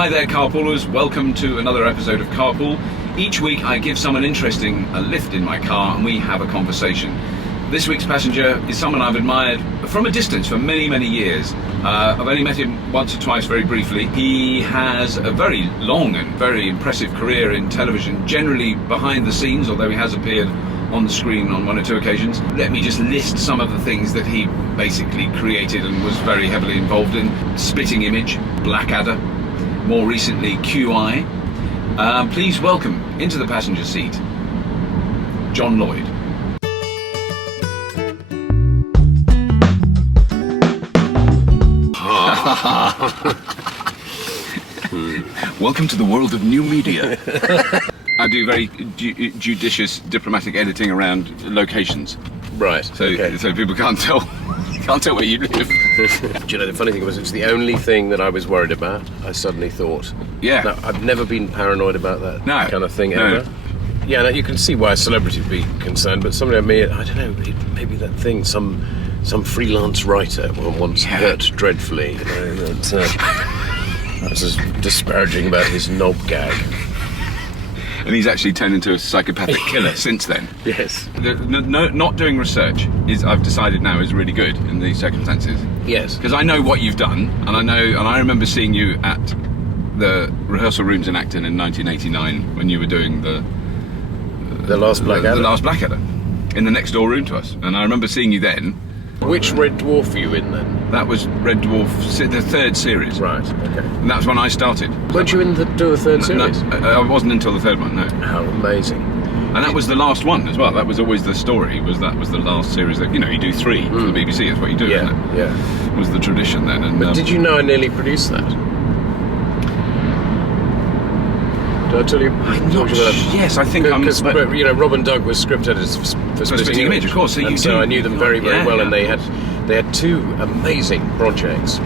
Hi there, Carpoolers. Welcome to another episode of Carpool. Each week I give someone interesting a lift in my car and we have a conversation. This week's passenger is someone I've admired from a distance for many, many years. I've only met him once or twice very briefly. He has a very long and very impressive career in television, generally behind the scenes, although he has appeared on the screen on one or two occasions. Let me just list some of the things that he basically created and was very heavily involved in. Splitting Image, Blackadder, more recently QI. Please welcome into the passenger seat, John Lloyd. Welcome to the world of new media. I do very judicious diplomatic editing around locations. Right. So people can't tell where you live. Do you know, the funny thing was, it's the only thing that I was worried about. I suddenly thought. Yeah. No, I've never been paranoid about that kind of thing No. ever. Yeah, no, you can see why a celebrity would be concerned, but somebody like me, I don't know, maybe that thing, some freelance writer once hurt dreadfully. You know, that was just disparaging about his knob gag. And he's actually turned into a psychopathic killer since then. Yes. Not doing research I've decided now is really good in these circumstances. Yes. Because I know what you've done, and I remember seeing you at the rehearsal rooms in Acton in 1989 when you were doing the last Blackadder. The last Blackadder in the next door room to us, and I remember seeing you then. Which Red Dwarf were you in then? That was Red Dwarf, the third series. Right. Okay. And that's when I started. Weren't you in do a third series? No, I wasn't until the third one. No. How amazing! And that was the last one as well. That was always the story. That was the last series that you do three for the BBC. That's what you do. Yeah. Isn't it? Yeah. It was the tradition then. And but did you know I nearly produced that? Did I tell you? Yes, I think because Rob and Doug were script editors for Splitting Image, of course. So I knew them very, very well, and they had two amazing projects.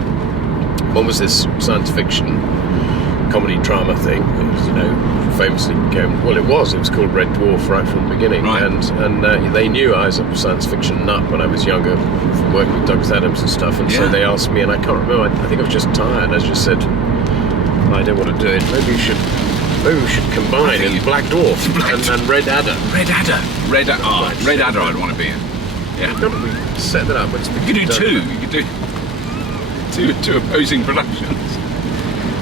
One was this science fiction comedy drama thing, famously it was called Red Dwarf right from the beginning, right. and they knew I was a science fiction nut when I was younger, from working with Douglas Adams and stuff, and so they asked me, and I can't remember. I think I was just tired. I just said, I don't want to do it. Maybe we should combine in Black Dwarf and Red Adder. Red Adder I'd want to be in. Yeah. You've got to set that up. You could do two. You could do two opposing productions.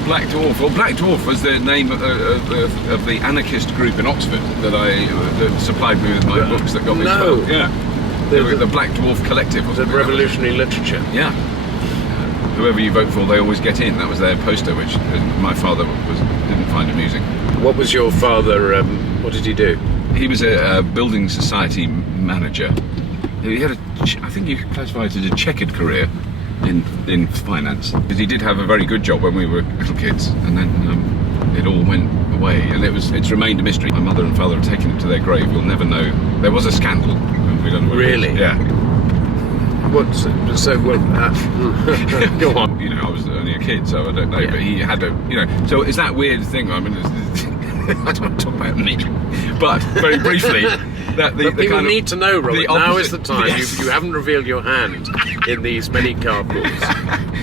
Black Dwarf. Well, Black Dwarf was the name of the anarchist group in Oxford that supplied me with my books that got me 12. Yeah. The Black Dwarf Collective. The revolutionary literature. Yeah. Whoever you vote for, they always get in. That was their poster, which my father didn't find amusing. What was your father? What did he do? He was a building society manager. He had I think you could classify it as a checkered career in finance. Because he did have a very good job when we were little kids, and then it all went away, and it's remained a mystery. My mother and father have taken it to their grave. We'll never know. There was a scandal. And we don't know. Really? Yeah. What? So well. Go on. I was only a kid, so I don't know. Yeah. But he had a. So it's that weird thing. I mean, I don't want to talk about me, but very briefly. People need to know, Robert. Now is the time. Yes. You haven't revealed your hand in these many carpools.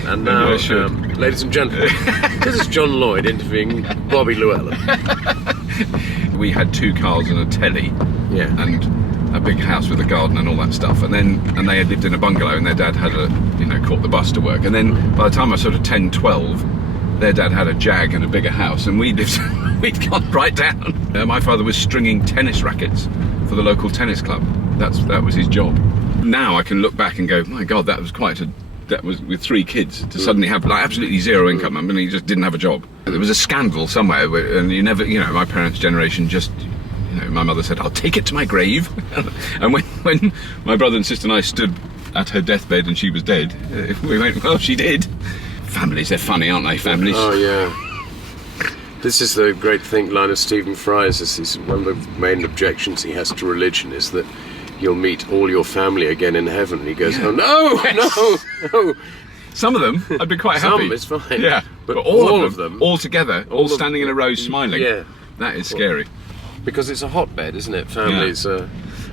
And now, ladies and gentlemen, this is John Lloyd interviewing Bobby Llewellyn. We had 2 cars and a telly, and a big house with a garden and all that stuff. And they had lived in a bungalow, and their dad had caught the bus to work. And then by the time I was sort of 10, 12, their dad had a Jag and a bigger house, and we'd gone right down. My father was stringing tennis rackets for the local tennis club. That was his job. Now I can look back and go, my God, that was with 3 kids to suddenly have absolutely zero income. I mean, he just didn't have a job. There was a scandal somewhere, and you never, my parents' generation just, my mother said, I'll take it to my grave. And when my brother and sister and I stood at her deathbed and she was dead, we went, well, she did. Families, they're funny, aren't they, families? Oh, yeah. This is the great line of Stephen Fry's. This is one of the main objections he has to religion, is that you'll meet all your family again in heaven. He goes, oh, no. Some of them, I'd be quite happy. Some, it's fine. Yeah, but all of them, all together, all standing in a row smiling. Yeah. That is scary. Because it's a hotbed, isn't it? Families.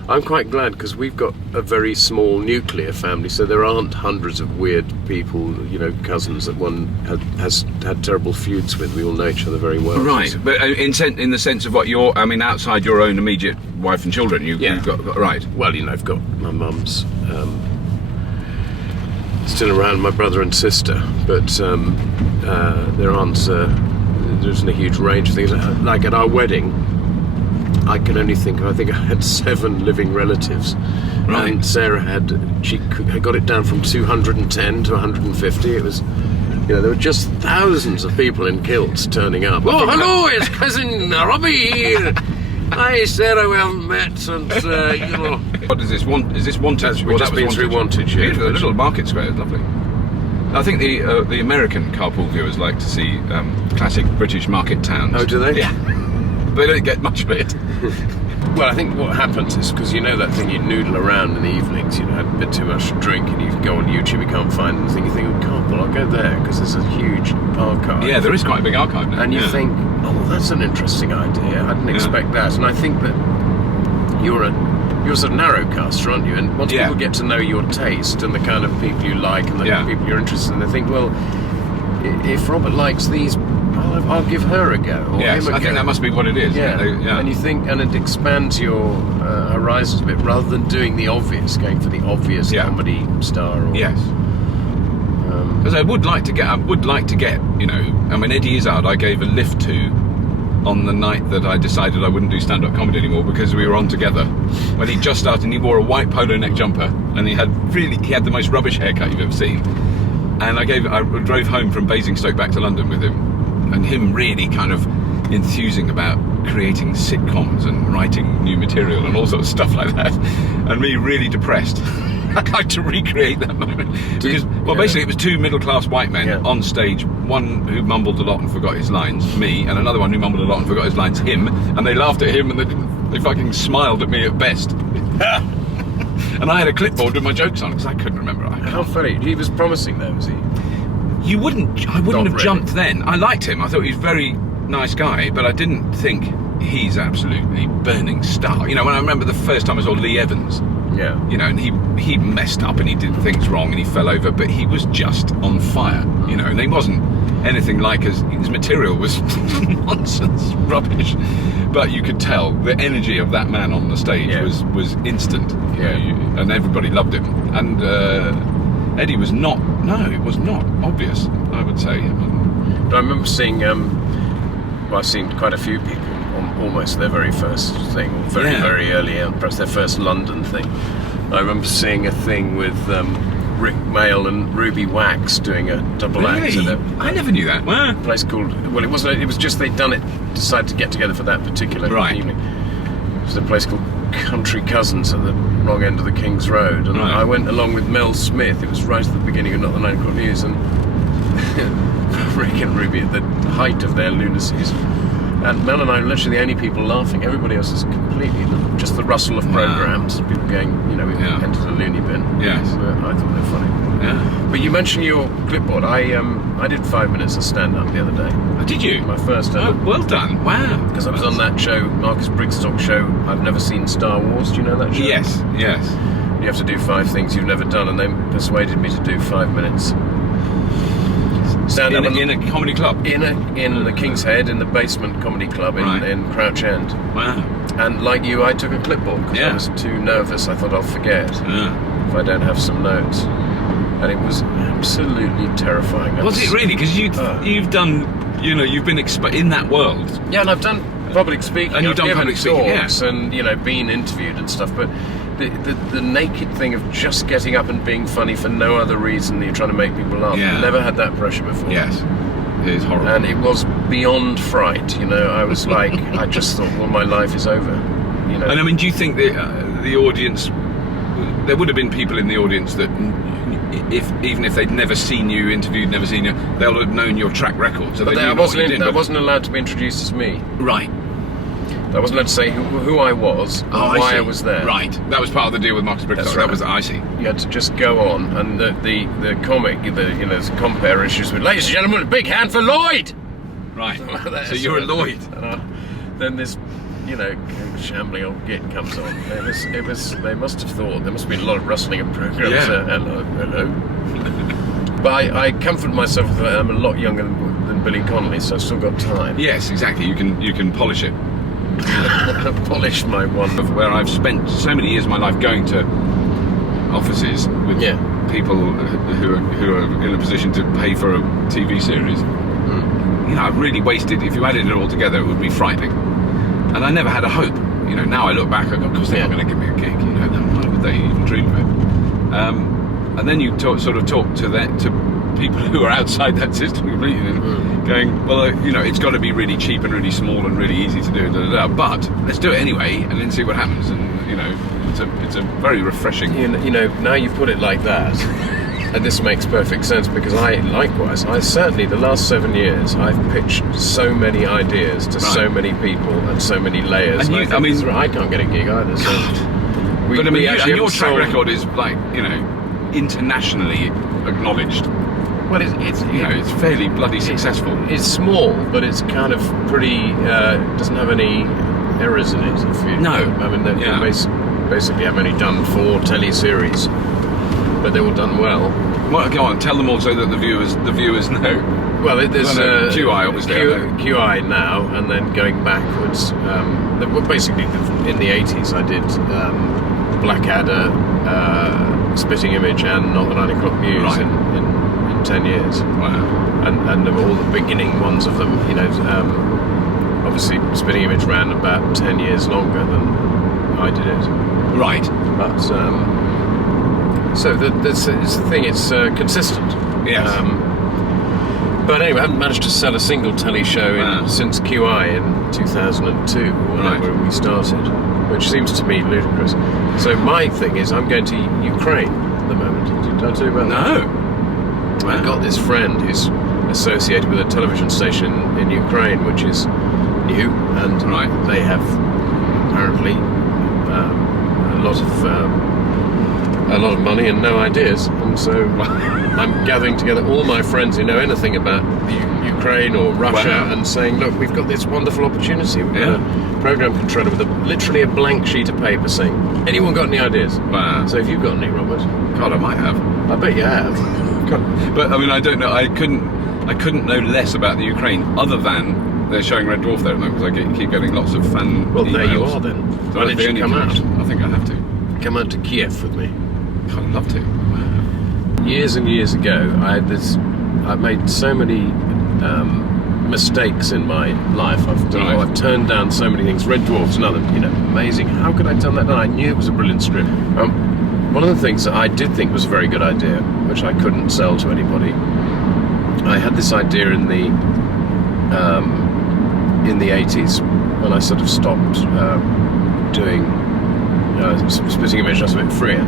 I'm quite glad because we've got a very small nuclear family, so there aren't hundreds of weird people, cousins that one has had terrible feuds with. We all know each other very well. Right, but in the sense of what outside your own immediate wife and children, you've got right. Well, I've got my mum's still around, my brother and sister, but there isn't a huge range of things. Like at our wedding, I can only think I had 7 living relatives. Right. And Sarah had got it down from 210 to 150. It was, there were just thousands of people in kilts turning up. Oh, hello, it's cousin Robbie here. Hi, Sarah, we haven't met, and What is this? Is this Wantage? We've just been through Wantage. Yeah, the little market square is lovely. I think the American Carpool viewers like to see classic British market towns. Oh, do they? Yeah. They don't get much of it. Well, I think what happens is, because that thing you noodle around in the evenings, have a bit too much to drink, and you go on YouTube, you can't find anything, you think, Carpool, I'll go there, because there's a huge archive. Yeah, there is quite a big archive now. And you think, that's an interesting idea, I didn't expect that. And I think that you're sort of narrowcaster, aren't you? And once people get to know your taste and the kind of people you like and the people you're interested in, they think, well, if Robert likes these, I'll give her a go. Or yes, him a I think that must be what it is. Yeah. And you think, and it expands your horizons a bit, rather than doing the obvious, going for the obvious comedy star. Or, yes. Because I would like to get, Eddie Izzard I gave a lift to on the night that I decided I wouldn't do stand-up comedy anymore, because we were on together when he just started, and he wore a white polo neck jumper, and he had the most rubbish haircut you've ever seen. And I drove home from Basingstoke back to London with him, and him really kind of enthusing about creating sitcoms and writing new material and all sorts of stuff like that, and me really depressed. I'd like to recreate that moment. Because, basically it was 2 middle-class white men on stage, one who mumbled a lot and forgot his lines, me, and another one who mumbled a lot and forgot his lines, him, and they laughed at him, and they fucking smiled at me at best. And I had a clipboard with my jokes on, because I couldn't remember. How funny. He was promising though, was he? I wouldn't have jumped then. I liked him. I thought he was a very nice guy, but I didn't think he's absolutely burning star. When I remember the first time I saw Lee Evans, and he messed up and he did things wrong and he fell over, but he was just on fire, and he wasn't anything like his material was nonsense, rubbish, but you could tell the energy of that man on the stage was instant, and everybody loved him. And Eddie was not. No, it was not obvious, I would say. But I remember seeing. I've seen quite a few people on almost their very first thing, very early, perhaps their first London thing. I remember seeing a thing with Rick Mail and Ruby Wax doing a double act. I never knew that. A place called. Well, it wasn't. It was just they'd decided to get together for that particular evening. It was a place called Country Cousins at the wrong end of the King's Road, and I went along with Mel Smith. It was right at the beginning of Not the 9 O'Clock News, and Rick and Ruby at the height of their lunacies. And Mel and I were literally the only people laughing. Everybody else is completely just the rustle of programs. People going, we entered a loony bin. Yes. I thought they were funny. Yeah. But you mentioned your clipboard. I did 5 minutes of stand-up the other day. Did you? My first ever. Oh, well done. Wow. Because I was on that show, Marcus Brigstock show, I've Never Seen Star Wars. Do you know that show? Yes. You have to do 5 things you've never done, and they persuaded me to do 5 minutes. Stand up in a comedy club? In the King's Head, in the basement comedy club in Crouch End. Wow. And like you, I took a clipboard because I was too nervous. I thought I'll forget if I don't have some notes. And it was absolutely terrifying. Was it really? Because you've done, you've been in that world. Yeah, and I've done public speaking. And you've done public speaking, and been interviewed and stuff. But the naked thing of just getting up and being funny for no other reason than you're trying to make people laugh. I've never had that pressure before. Yes. It is horrible. And it was beyond fright, I was like, I just thought, well, my life is over, And I mean, do you think that the audience, there would have been people in the audience that, even if they'd never seen you interviewed, never seen you, they'll have known your track record. So I wasn't allowed to be introduced as me. Right. I wasn't allowed to say who I was and why I was there. Right. That was part of the deal with Marcus Brigstock. Right. That was, I see. You had to just go on, and the comic, the compare issues with, ladies and gentlemen, a big hand for Lloyd! Right. So you're a Lloyd. then this, shambling old git comes on. It was. They must have thought there must have been a lot of rustling of programs. Yeah. Hello. But I comfort myself that I'm a lot younger than Billy Connolly, so I've still got time. Yes, exactly. You can polish it. Polish my one. Where I've spent so many years of my life going to offices with people who are in a position to pay for a TV series. I've really wasted. If you added it all together, it would be frightening. And I never had a hope. Now I look back, I go, of course they're not going to give me a gig. Why would they even dream of it? And then you talk to people who are outside that system completely, going, well, it's got to be really cheap and really small and really easy to do, but let's do it anyway and then see what happens. And it's a very refreshing. Now you put it like that, and this makes perfect sense, because I certainly the last 7 years I've pitched so many ideas to so many people and so many layers. And I can't get a gig either. So your track record is like internationally acknowleded. Well, it's fairly bloody successful. It's small, but it's kind of pretty. Doesn't have any errors in it. They basically I've only done 4 telly series, but they're all done well. Well, go on, tell them all so that the viewers know. Well, there's QI obviously. QI now, and then going backwards. Basically, in the 80s, I did Blackadder, Spitting Image, and Not the 9 O'Clock News in 10 years. Wow. And all the beginning ones of them, obviously Spitting Image ran about 10 years longer than I did it. Right. But so it's the thing, it's consistent. Yes. But anyway, I haven't managed to sell a single telly show since QI in 2002, whenever we started, which seems to me ludicrous. So my thing is, I'm going to Ukraine at the moment. Did I tell you about that? No. I've got this friend who's associated with a television station in Ukraine, which is new, and they have apparently a lot of money and no ideas, and so I'm gathering together all my friends who know anything about Ukraine or Russia and saying, look, we've got this wonderful opportunity. We've got a program controller with literally a blank sheet of paper saying, anyone got any ideas? Wow. So have you got any, Robert? God, I might have. I bet you have. But I don't know. I couldn't know less about the Ukraine other than they're showing Red Dwarf there at the moment, because I keep getting lots of fan. Well, emails. there you are then. So Why don't you come out? I think I have to. Come out to Kiev with me. I'd love to. Wow. Years and years ago, I've made so many mistakes in my life. I've turned down so many things. Red Dwarf's another, amazing. How could I turn that down? I knew it was a brilliant script. One of the things that I did think was a very good idea, which I couldn't sell to anybody, I had this idea in the 80s when I sort of stopped doing Spitting Image, just a bit freer,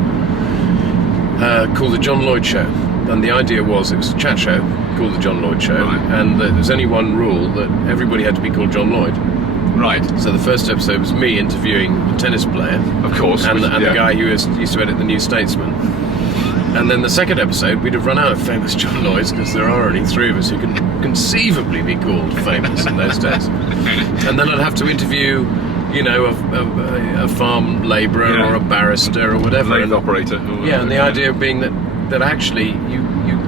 called the John Lloyd Show. And the idea was, it was a chat show called the John Lloyd Show, and there was only one rule, that everybody had to be called John Lloyd. Right. So the first episode was me interviewing a tennis player, of course, and the guy who used to edit the New Statesman. And then the second episode, we'd have run out of famous John Lloyds, because there are only 3 of us who can conceivably be called famous in those days. And then I'd have to interview, a farm labourer or a barrister or whatever. Lathe operator. And the idea being that actually you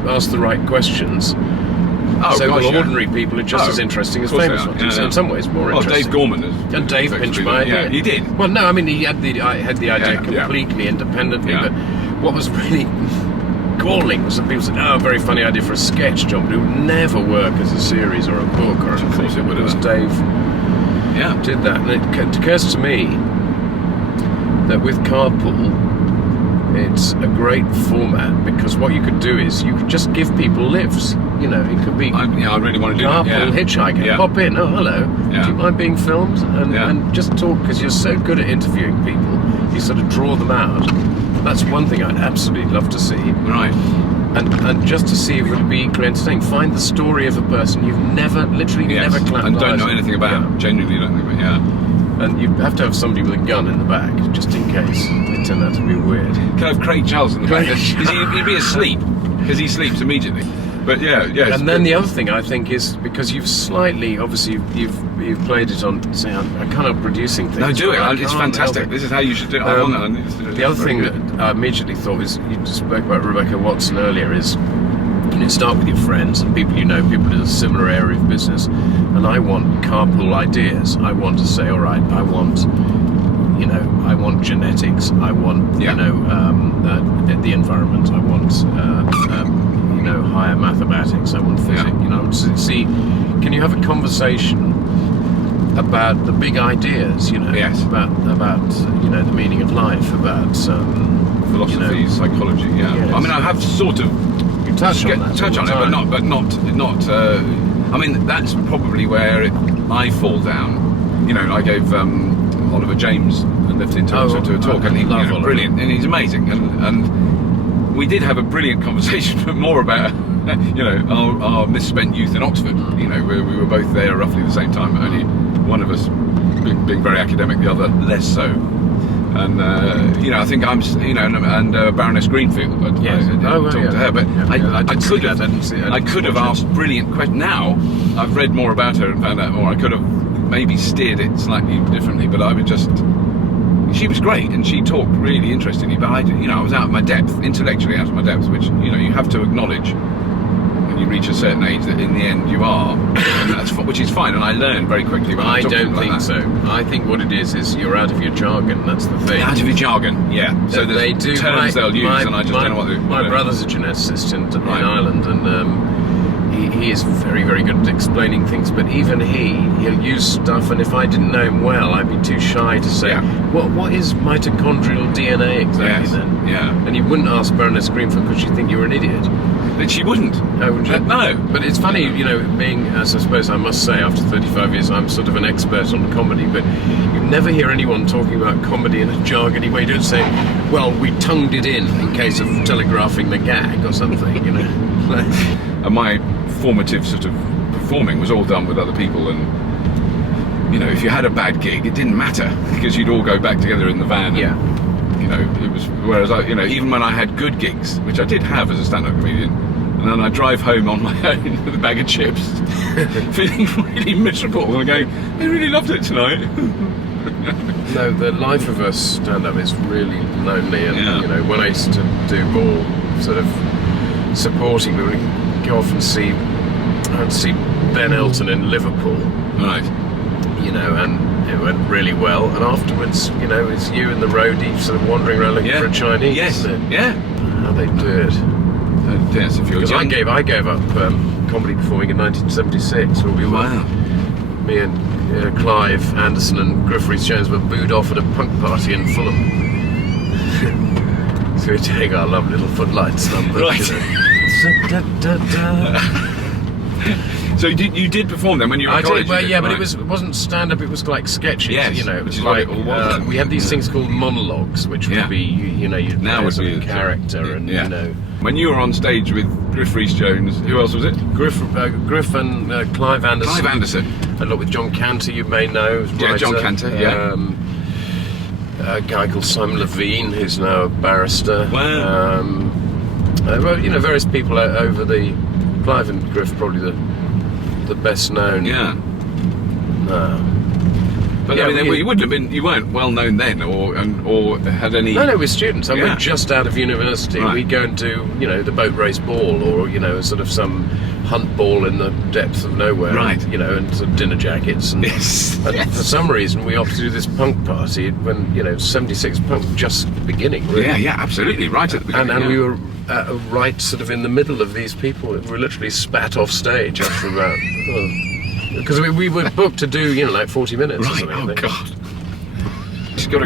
ask the right questions. Ordinary people are just as interesting as famous ones. In some ways, more interesting. Dave Gorman is. And Dave pinched my idea. Yeah, he did. Well, no, I mean, he had the idea completely independently, but what was really galling was that people said, very funny idea for a sketch, John, but it would never work as a series or a book or anything. Of course it would. It was Dave did that. And it occurs to me that with Carpool, it's a great format, because what you could do is you could just give people lifts. It could be. I really want to do that. Carpool hitchhiker. Pop in. Oh, hello. Yeah. Do you mind being filmed? And just talk, because you're so good at interviewing people. You sort of draw them out. That's one thing I'd absolutely love to see. Right. And just to see if it would be equally entertaining. Find the story of a person you've never clapped and don't know eyes anything about. Genuinely don't think about. And you have to have somebody with a gun in the back, just in case they turn out to be weird. Can I have Craig Charles in the back? He'd be asleep, because he sleeps immediately. But yeah. And then the other thing I think is because you've slightly, obviously, you've played it on. Say, I'm kind of producing things. No, do it. I It's fantastic. This is how you should do it. I want it. The other thing that I immediately thought was, you spoke about Rebecca Watson earlier, is start with your friends and people you know, people in a similar area of business. And I want carpool ideas. I want to say, all right, I want genetics. I want the environment. I want higher mathematics. I want physics. See, can you have a conversation about the big ideas? Yes. About the meaning of life, about philosophy, psychology. Yeah. Yes. I mean, I have sort of touch on it, but not. I mean, that's probably where I fall down. I gave Oliver James a lift into to a talk, and he's brilliant, and he's amazing, and we did have a brilliant conversation, but more about our misspent youth in Oxford. We were both there roughly the same time, only one of us being very academic, the other less so. And I think I'm, and Baroness Greenfield. Talked to her, but I could have asked brilliant questions. Now I've read more about her and found out more. I could have maybe steered it slightly differently, but I would just. She was great, and she talked really interestingly. But I was out of my depth, intellectually out of my depth, which you have to acknowledge when you reach a certain age that in the end you are, and which is fine. And I learned very quickly. When I don't think so. I think what it is you're out of your jargon. That's the thing. Out of your jargon, yeah. So they do terms they'll use, and I just don't know what they. My brother's a geneticist in Ireland, and he is very, very good at explaining things. But even he'll use stuff, and if I didn't know him well, I'd be too shy to say, what is mitochondrial DNA exactly then? Yeah. And you wouldn't ask Baroness Greenfield because she'd think you were an idiot. Then she wouldn't. No, would you? No. But it's funny, being, as I suppose I must say, after 35 years, I'm sort of an expert on comedy, but you never hear anyone talking about comedy in a jargony way. You don't say, well, we tongued it in case of telegraphing the gag or something, And my formative sort of performing was all done with other people, and if you had a bad gig, it didn't matter because you'd all go back together in the van. Yeah. It was, whereas even when I had good gigs, which I did have as a stand-up comedian, and then I drive home on my own with a bag of chips, feeling really miserable, and going, I really loved it tonight. No, the life of a stand-up is really lonely, and when I used to do more sort of supporting, we would go off and I'd see Ben Elton in Liverpool, right? And it went really well. And afterwards, it's you and the roadie sort of wandering around looking for a Chinese. Yes, how they do it. Yes, if you're young. I gave up comedy performing in 1976, where we were, me and Clive Anderson and Griff Rhys-Jones were booed off at a punk party in Fulham. So we take our lovely little footlights number, right? So you did perform them when you were in college? But it wasn't stand-up, it was like sketches, it was like, we had these things called monologues, which would be, you'd now would be a character, and, When you were on stage with Griff Rhys-Jones, who else was it? Griff and Clive Anderson. Clive Anderson. A lot with John Cantor, you may know. Yeah, John Cantor, a guy called Simon Levine, who's now a barrister. Wow. Various people over the... Clive and Griff probably the best known. Yeah. But you wouldn't have been. You weren't well known then, or had any. No, we're students. We were just out of university. Right. We'd go and do the boat race ball, or sort of some hunt ball in the depths of nowhere. Right. And sort of dinner jackets. And, and for some reason, we opted to do this punk party when 76 punk just beginning. Really. Yeah, absolutely, right at the beginning. And we were. Right sort of in the middle of these people. We were literally spat off stage after about... Because we were booked to do, like 40 minutes or something. Oh, God. We've got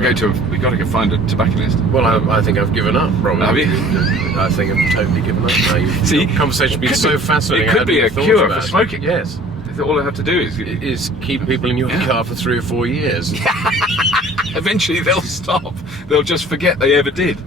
to go find a tobacconist. Well, I think I've given up, probably. Have you? I think I've totally given up now. See, the conversation's been so fascinating. It could be a cure for smoking. Yes. All I have to do is keep people in your car for 3 or 4 years. Eventually they'll stop. They'll just forget they ever did.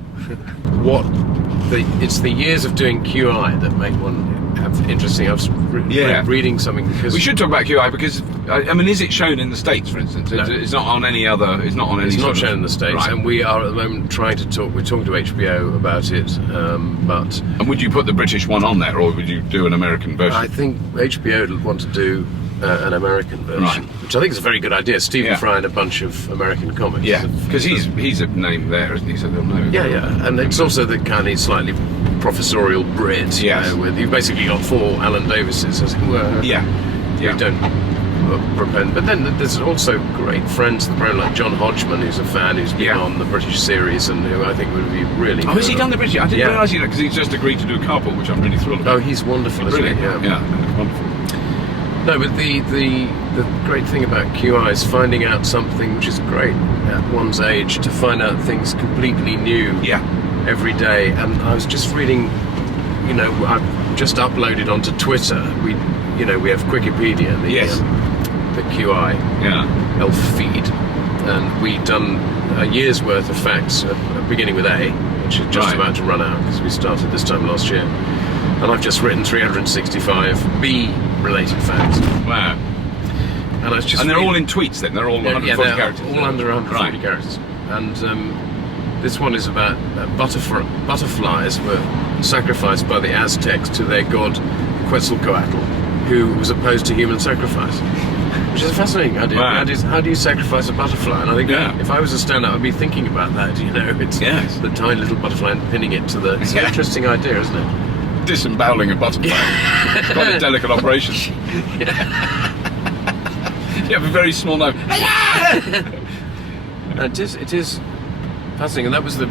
It's the years of doing QI that make one interesting. I was reading something because we should talk about QI because I mean, is it shown in the States, for instance? No. It's not on any other. It's not on any. It's not shown in the States, right. and we are at the moment trying to talk. We're talking to HBO about it, but. And would you put the British one on there, or would you do an American version? I think HBO would want to do an American version, which I think is a very good idea. Stephen Fry and a bunch of American comics. Yeah, because he's a name there, isn't he? So they'll know. Yeah, and it's also the kind of slightly professorial Brit. Yes. With you've basically got 4 Alan Davises, as it were. Yeah. You don't propend. But then there's also great friends of the program, like John Hodgman, who's a fan, who's been on the British series, and who I think would be really. Oh, has he done the British? I didn't realise he did, because he's just agreed to do Carpool, which I'm really thrilled about. Oh, he's wonderful, isn't he? Yeah, wonderful. No, but the great thing about QI is finding out something which is great at one's age, to find out things completely new every day. And I was just reading, I've just uploaded onto Twitter. We have Wikipedia, the QI elf feed, and we've done a year's worth of facts, beginning with A, which is just about to run out because we started this time last year. And I've just written 365 B-related facts. Wow. And I was just they're all in tweets then? They're all 140 characters? all under 140 characters. And this one is about butterflies were sacrificed by the Aztecs to their god Quetzalcoatl, who was opposed to human sacrifice. Which is a fascinating idea. Wow. How do you sacrifice a butterfly? And I think if I was a stand-up, I'd be thinking about that, It's the tiny little butterfly and pinning it to the... It's an interesting idea, isn't it? Disemboweling a butterfly. It's quite a delicate operation. You have a very small nose. It is fascinating, and that was the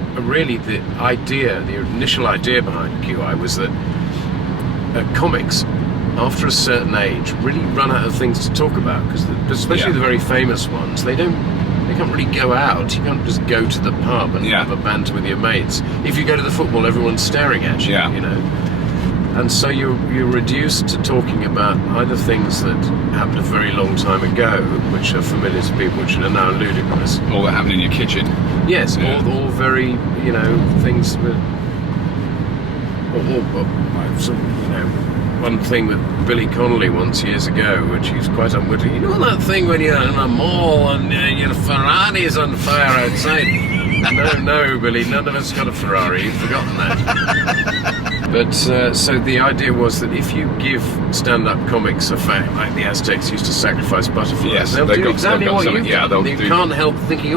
initial idea behind QI was that comics, after a certain age, really run out of things to talk about, because especially the very famous ones, they can't really go out. You can't just go to the pub and have a banter with your mates. If you go to the football, everyone's staring at you. And so you're reduced to talking about either things that happened a very long time ago, which are familiar to people, which are now ludicrous. All that happened in your kitchen. Yes, all very, things that... One thing with Billy Connolly once years ago, which he was quite unwitting. You know that thing when you're in a mall and your Ferrari's on fire outside? No, Billy, none of us got a Ferrari. You've forgotten that. But so the idea was that if you give stand-up comics a fact, like the Aztecs used to sacrifice butterflies, they'll do exactly what you've done. You can't help thinking,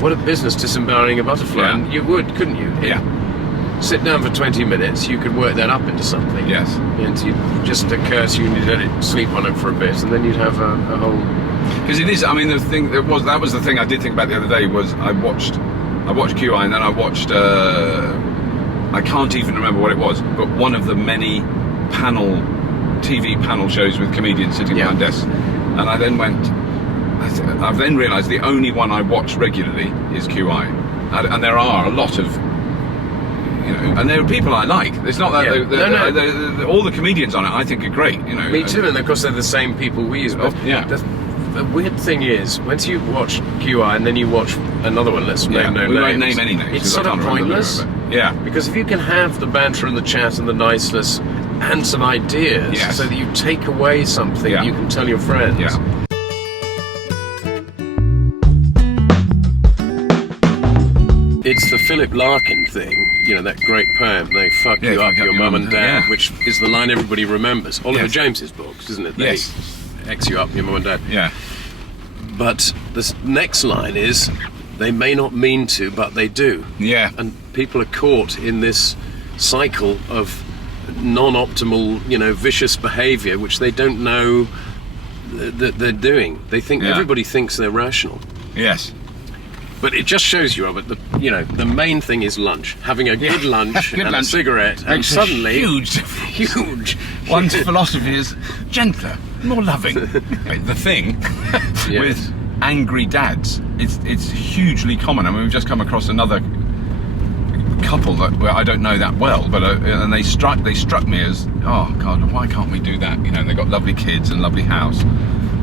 what a business disembowering a butterfly. Yeah. And you would, couldn't you? Sit down for 20 minutes, you could work that up into something. Yes. And it just occurs to you, and you'd let it sleep on it for a bit, and then you'd have a whole... Because it is, I mean, that was the thing I did think about the other day, was I watched QI, and then I watched, I can't even remember what it was, but one of the many TV panel shows with comedians sitting behind desks. And I then I've then realised the only one I watch regularly is QI. And there are a lot of, and there are people I like. It's not that all the comedians on it I think are great. Me too, and of course they're the same people we use. But the weird thing is, once you watch QI and then you watch another one, let's name no names. We won't name any names. It's sort of pointless. Because if you can have the banter and the chat and the niceness and some ideas, so that you take away something you can tell your friends. It's the Philip Larkin thing, that great poem, they fuck you up your mum and dad, which is the line everybody remembers. Oliver James's books, isn't it? They X you up your mum and dad. Yeah. But the next line is, they may not mean to, but they do. Yeah. And people are caught in this cycle of non-optimal, vicious behaviour, which they don't know that they're doing. They think everybody thinks they're rational. Yes. But it just shows you, Robert, the main thing is lunch. Having a good lunch and a cigarette, and suddenly... Huge. One's philosophy is gentler, more loving. The thing with angry dads, it's hugely common. I mean, we've just come across another couple where I don't know that well, but and they struck me as, oh God, why can't we do that? They've got lovely kids and lovely house,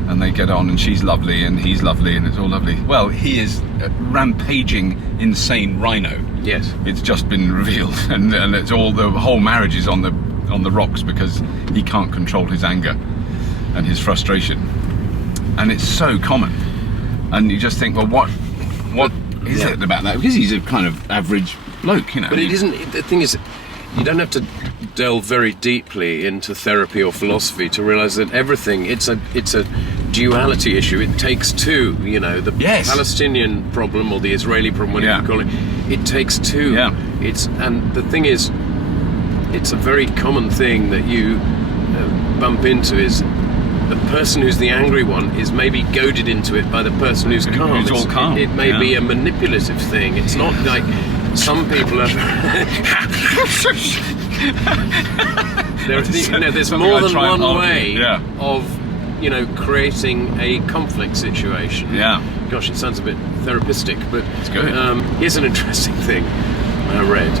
and they get on, and she's lovely and he's lovely and it's all lovely. Well, he is a rampaging, insane rhino. Yes. It's just been revealed, and it's the whole marriage is on the on the rocks because he can't control his anger and his frustration. And it's so common. And you just think, well, what is it about that? Because he's a kind of average bloke, you know. But it isn't. The thing is, you don't have to delve very deeply into therapy or philosophy to realise that everything it's a duality issue. It takes two. You know, the Palestinian problem or the Israeli problem, whatever you call it. It takes two. Yeah. And the thing is, it's a very common thing that you bump into is the person who's the angry one is maybe goaded into it by the person who's calm. Who's all calm. It may be a manipulative thing. It's not like some people are. There's more than one way of, creating a conflict situation. Yeah. Gosh, it sounds a bit therapeutic, but it's good. Here's an interesting thing I read.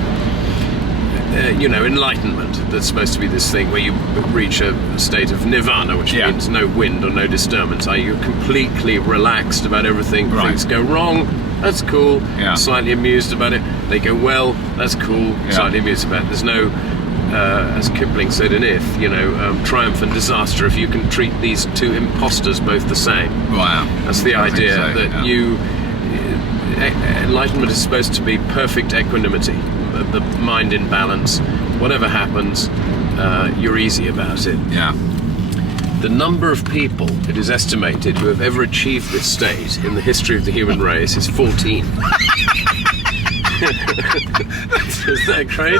Enlightenment, that's supposed to be this thing where you reach a state of nirvana, which means no wind or no disturbance. You're completely relaxed about everything. Right. Things go wrong, that's cool. Slightly amused about it. They go well, that's cool. Slightly amused about it. There's no, as Kipling said in If, triumph and disaster if you can treat these two imposters both the same. Wow. That's the idea that enlightenment is supposed to be perfect equanimity. The mind in balance. Whatever happens, you're easy about it. Yeah. The number of people, it is estimated, who have ever achieved this state in the history of the human race is 14. Is that crazy?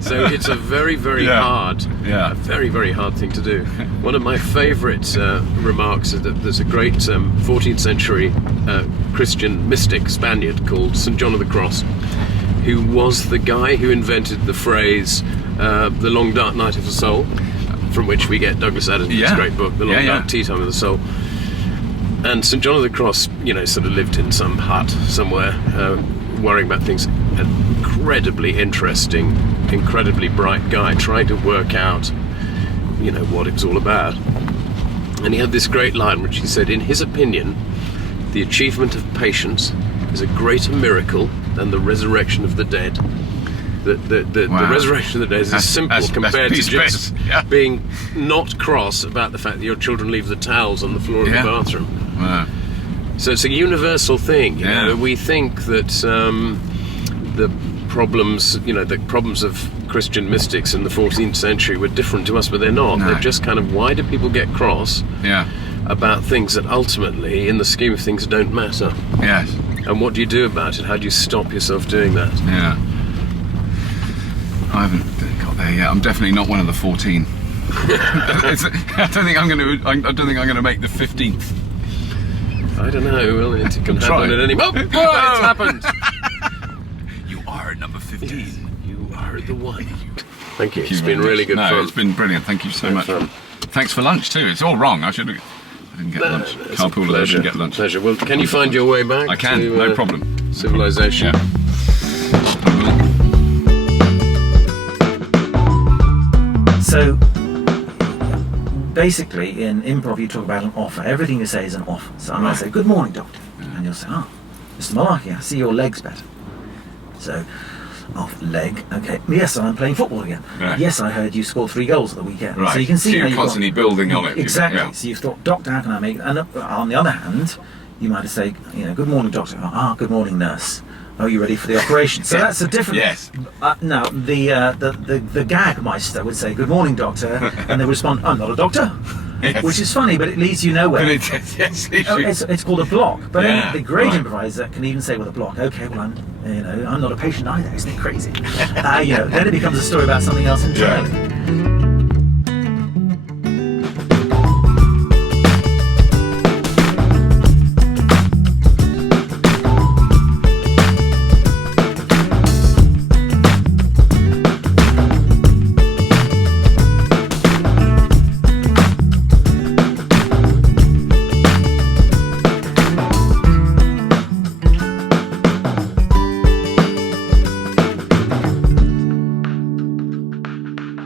So it's a very, very hard, a very, very hard thing to do. One of my favourite remarks is that there's a great 14th century Christian mystic Spaniard called St. John of the Cross, who was the guy who invented the phrase, the long dark night of the soul, from which we get Douglas Adams' great book, The Long Dark Tea Time of the Soul. And St. John of the Cross, sort of lived in some hut somewhere, worrying about things. An incredibly interesting, incredibly bright guy, trying to work out, what it was all about. And he had this great line which he said, in his opinion, the achievement of patience is a greater miracle than the resurrection of the dead. The resurrection of the dead is simple compared to just being not cross about the fact that your children leave the towels on the floor of the bathroom. Wow. So it's a universal thing. You know? We think that the problems of Christian mystics in the 14th century were different to us, but they're not. No. They're just kind of, why do people get cross about things that ultimately, in the scheme of things, don't matter? Yes. And what do you do about it? How do you stop yourself doing that? Yeah. I haven't got there yet. I'm definitely not one of the 14. I don't think I'm going to make the 15th. I don't know. Well, it can happen at any moment. It's happened. You are number 15. Yes, you are the one. Thank you. It's been really good fun. It's been brilliant. Thank you so much. Thanks for lunch too. It's all wrong. I didn't get lunch. Carpool, I didn't get lunch. Pleasure. Well, can you find your way back? I can. No problem. Civilization. Yeah. So, basically, in improv, you talk about an offer. Everything you say is an offer. So I might say, "Good morning, doctor," and you'll say, "Oh, Mr. Malarkey, I see your leg's better." So, leg. Okay. Yes, I'm playing football again. Right. Yes, I heard you scored 3 goals at the weekend. Right. So you can see how you're constantly building on it. Exactly. Yeah. So you've thought, "Doctor, how can I make?" And on the other hand, you might have said, "Good morning, doctor." Good morning, nurse. Are you ready for the operation? So that's a different. Yes. No, the gagmeister would say, "Good morning, doctor," and they respond, "I'm not a doctor," which is funny, but it leads you nowhere. It's called a block. But then the great improviser can even say with a block, "Okay, well, I'm not a patient either. Isn't it crazy?" Then it becomes a story about something else entirely.